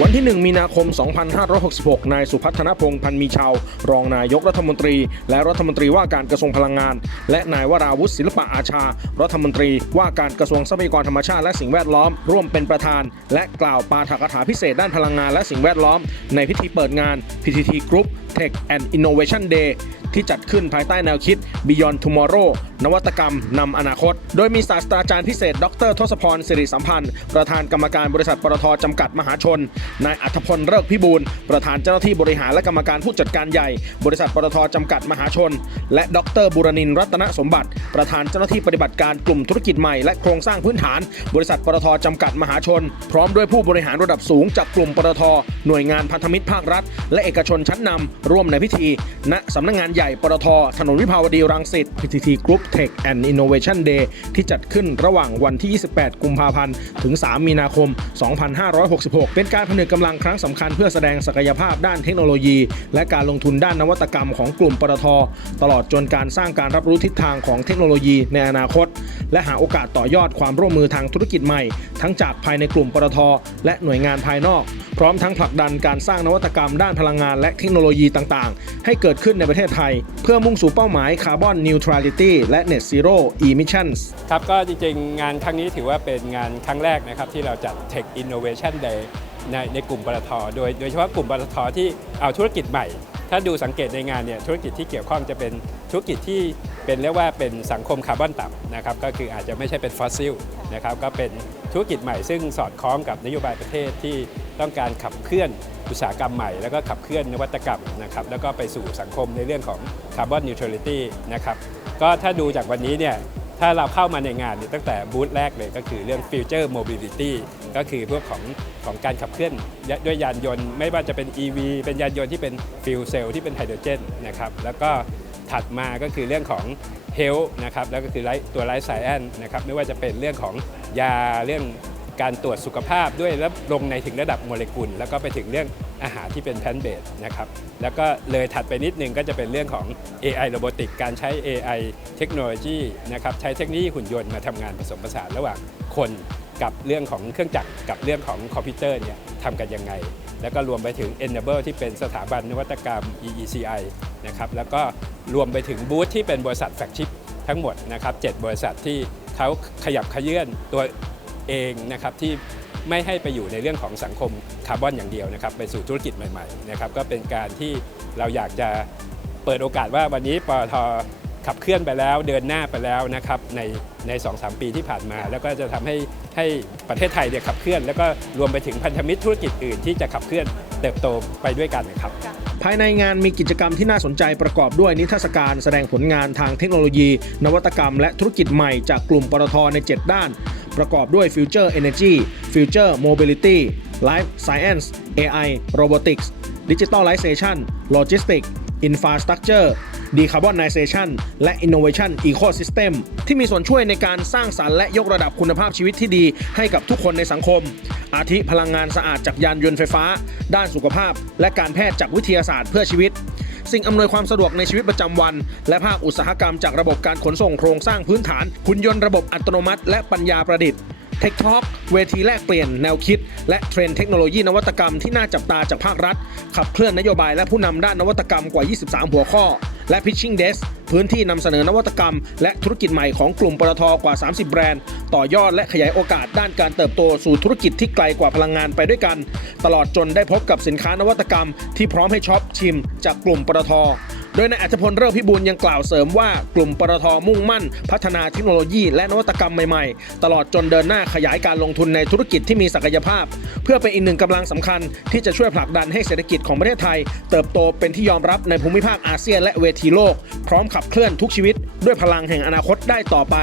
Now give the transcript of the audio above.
วันที่ 1 มีนาคม 2566 นายสุพัฒนพงษ์พันมีชาว รองนายกรัฐมนตรี และรัฐมนตรีว่าการกระทรวงพลังงาน และนายวราวุฒิศิลปะอาชา รัฐมนตรีว่าการกระทรวงทรัพยากรธรรมชาติและสิ่งแวดล้อม ร่วมเป็นประธาน และกล่าวปาฐกถาพิเศษด้านพลังงานและสิ่งแวดล้อม ในพิธีเปิดงาน PTT Group Tech and Innovation Day ที่จัดขึ้นภายใต้แนวคิด Beyond Tomorrow นวัตกรรมนำอนาคต โดยมีศาสตราจารย์พิเศษ ดรทศพรสิริสัมพันธ์ ประธานกรรมการบริษัทปตทจำกัดมหาชน นายอัธพลเลิกพิบูล ประธานเจ้าหน้าที่บริหารและกรรมการผู้จัดการใหญ่ บริษัทปตทจำกัดมหาชน และดรบุรนินรัตนสมบัติ ประธานเจ้าหน้าที่ปฏิบัติการกลุ่มธุรกิจใหม่และโครงสร้างพื้นฐาน บริษัทปตทจำกัดมหาชน พร้อมด้วยผู้บริหารระดับสูงจากกลุ่มปตทหน่วยงานพันธมิตรภาครัฐ และเอกชนชั้นนำร่วมในพิธี ณสำนักงานใหญ่ปตทถนนวิภาวดีรังสิต PTT Group Tech and Innovation Day ที่จัดขึ้นระหว่างวันที่ 28 กุมภาพันธ์ ถึง 3 มีนาคม 2566 เป็นการผนึกกำลังครั้งสำคัญเพื่อแสดงศักยภาพด้านเทคโนโลยี และการลงทุนด้านนวัตกรรมของกลุ่มปตท ตลอดจนการสร้างการรับรู้ทิศทางของเทคโนโลยีในอนาคต และหาโอกาสต่อยอดความร่วมมือทางธุรกิจใหม่ ทั้งจากภายในกลุ่มปตทและหน่วยงานภายนอก พร้อมทั้งผลักดันการสร้างนวัตกรรมด้านพลังงานและเทคโนโลยีต่างๆ ให้เกิดขึ้นในประเทศไทย เพื่อมุ่งสู่เป้าหมายคาร์บอนนิวทรัลิตี้และ Net Zero Emissions ครับก็จริงๆ งานครั้งนี้ถือว่าเป็นงานครั้งแรกนะครับที่เราจัด Tech Innovation Day ในในกลุ่มปตทโดยโดยเฉพาะกลุ่มปตทที่เอาธุรกิจใหม่ ถ้าดูสังเกตในงานเนี่ยธุรกิจที่เกี่ยวข้องจะเป็นธุรกิจที่เป็นเรียกว่าเป็นสังคมคาร์บอนต่ำนะครับก็คืออาจจะไม่ใช่เป็นฟอสซิลนะครับก็เป็นธุรกิจใหม่ซึ่งสอดคล้องกับนโยบายประเทศที่ ต้องการขับเคลื่อนอุตสาหกรรมใหม่ แล้วก็ขับเคลื่อนนวัตกรรมนะครับแล้วก็ไปสู่สังคมในเรื่องของคาร์บอนนิวทรัลิตี้นะครับก็ถ้าดูจากวันนี้เนี่ยถ้าเราเข้ามาในงานเนี่ยตั้งแต่บูธแรกเลยก็คือเรื่อง Future Mobility ก็คือพวกของของการขับเคลื่อนด้วยยานยนต์ ไม่ว่าจะเป็น EV เป็นยานยนต์ที่เป็นฟิวเซลที่เป็นไฮโดรเจนนะครับแล้วก็ถัดมาก็คือเรื่องของ Health นะครับแล้วก็คือไลตัวไลฟ์ไซแอนนะครับไม่ว่าจะเป็นเรื่องของยาเรื่อง การตรวจสุขภาพด้วยแล้วลงในถึงระดับโมเลกุล แล้วก็ไปถึงเรื่องอาหารที่เป็นแพนเบสนะครับแล้วก็เลยถัดไปนิดนึงก็จะเป็นเรื่องของ AI โรบอติกการใช้ AI เทคโนโลยีนะครับใช้เทคโนโลยีหุ่นยนต์มาทำงานผสมผสานระหว่างคนกับเรื่องของเครื่องจักรกับเรื่องของคอมพิวเตอร์เนี่ยทำกันยังไง แล้วก็รวมไปถึง Enable ที่เป็นสถาบันนวัตกรรม EECI นะครับแล้วก็รวมไปถึงบูธที่เป็นบริษัทแฟกชิปทั้งหมดนะครับ7บริษัทที่เขาขยับขยื่นตัว เองนะครับที่ไม่ให้ไปอยู่ในเรื่องของสังคมคาร์บอนอย่างเดียวนะครับไปสู่ธุรกิจใหม่ๆนะครับก็เป็นการที่เราอยากจะเปิดโอกาสว่าวันนี้ปตทขับเคลื่อนไปแล้วเดินหน้าไปแล้วนะครับในใน2-3ปีที่ผ่านมา แล้วก็จะทำให้ให้ประเทศไทยเนี่ยขับเคลื่อน แล้วก็รวมไปถึงพันธมิตรธุรกิจอื่นที่จะขับเคลื่อนเติบโตไปด้วยกันนะครับภายในงานมีกิจกรรมที่น่าสนใจประกอบด้วยนิทรรศการแสดงผลงานทางเทคโนโลยี นวัตกรรม และธุรกิจใหม่จากกลุ่มปตทใน 7 ด้าน ประกอบด้วย Future Energy Future Mobility Life Science AI Robotics Digitalization Logistics Infrastructure Decarbonization และ Innovation Ecosystem ที่มีส่วนช่วยในการสร้างสรรค์และยกระดับคุณภาพชีวิตที่ดีให้กับทุกคนในสังคม อาทิพลังงานสะอาดจากยานยนต์ไฟฟ้า ด้านสุขภาพ และการแพทย์จากวิทยาศาสตร์เพื่อชีวิตสิ่งอำนวยความสะดวกในชีวิตประจำวัน และภาคอุตสาหกรรมจากระบบการขนส่งโครงสร้างพื้นฐานหุ่นยนต์ระบบอัตโนมัติ และปัญญาประดิษฐ์เทคทอ k เวทีแลกเปลี่ยนแนวคิด และเทรนเทคโนโลยีนวัตกรรมที่น่าจับตาจากภาครัฐ ขับเคลื่อนนโยบายและผู้นำด้านนวัตกรรมกว่า 23 หัวข้อและ Pitching Desk พื้นที่นำเสนอนวัตกรรม และธุรกิจใหม่ของกลุ่มปตทกว่า 30 แบรนด์ ต่อยอดและขยายโอกาสด้านการเติบโตสู่ธุรกิจที่ไกลกว่าพลังงานไปด้วยกัน ตลอดจนได้พบกับสินค้านวัตกรรม ที่พร้อมให้ช็อปชิม จากกลุ่มปตท โดยนายอัจพลเริกพิบูลยังกล่าวเสริมว่ากลุ่มปตทมุ่งมั่น พัฒนาเทคโนโลยีและนวัตกรรมใหม่ๆ ตลอดจนเดินหน้าขยายการลงทุนในธุรกิจที่มีศักยภาพ เพื่อเป็นอีกหนึ่งกำลังสำคัญ ที่จะช่วยผลักดันให้เศรษฐกิจของประเทศไทย เติบโตเป็นที่ยอมรับในภูมิภาคอาเซียนและเวทีโลก พร้อมขับเคลื่อนทุกชีวิต ด้วยพลังแห่งอนาคตได้ต่อไป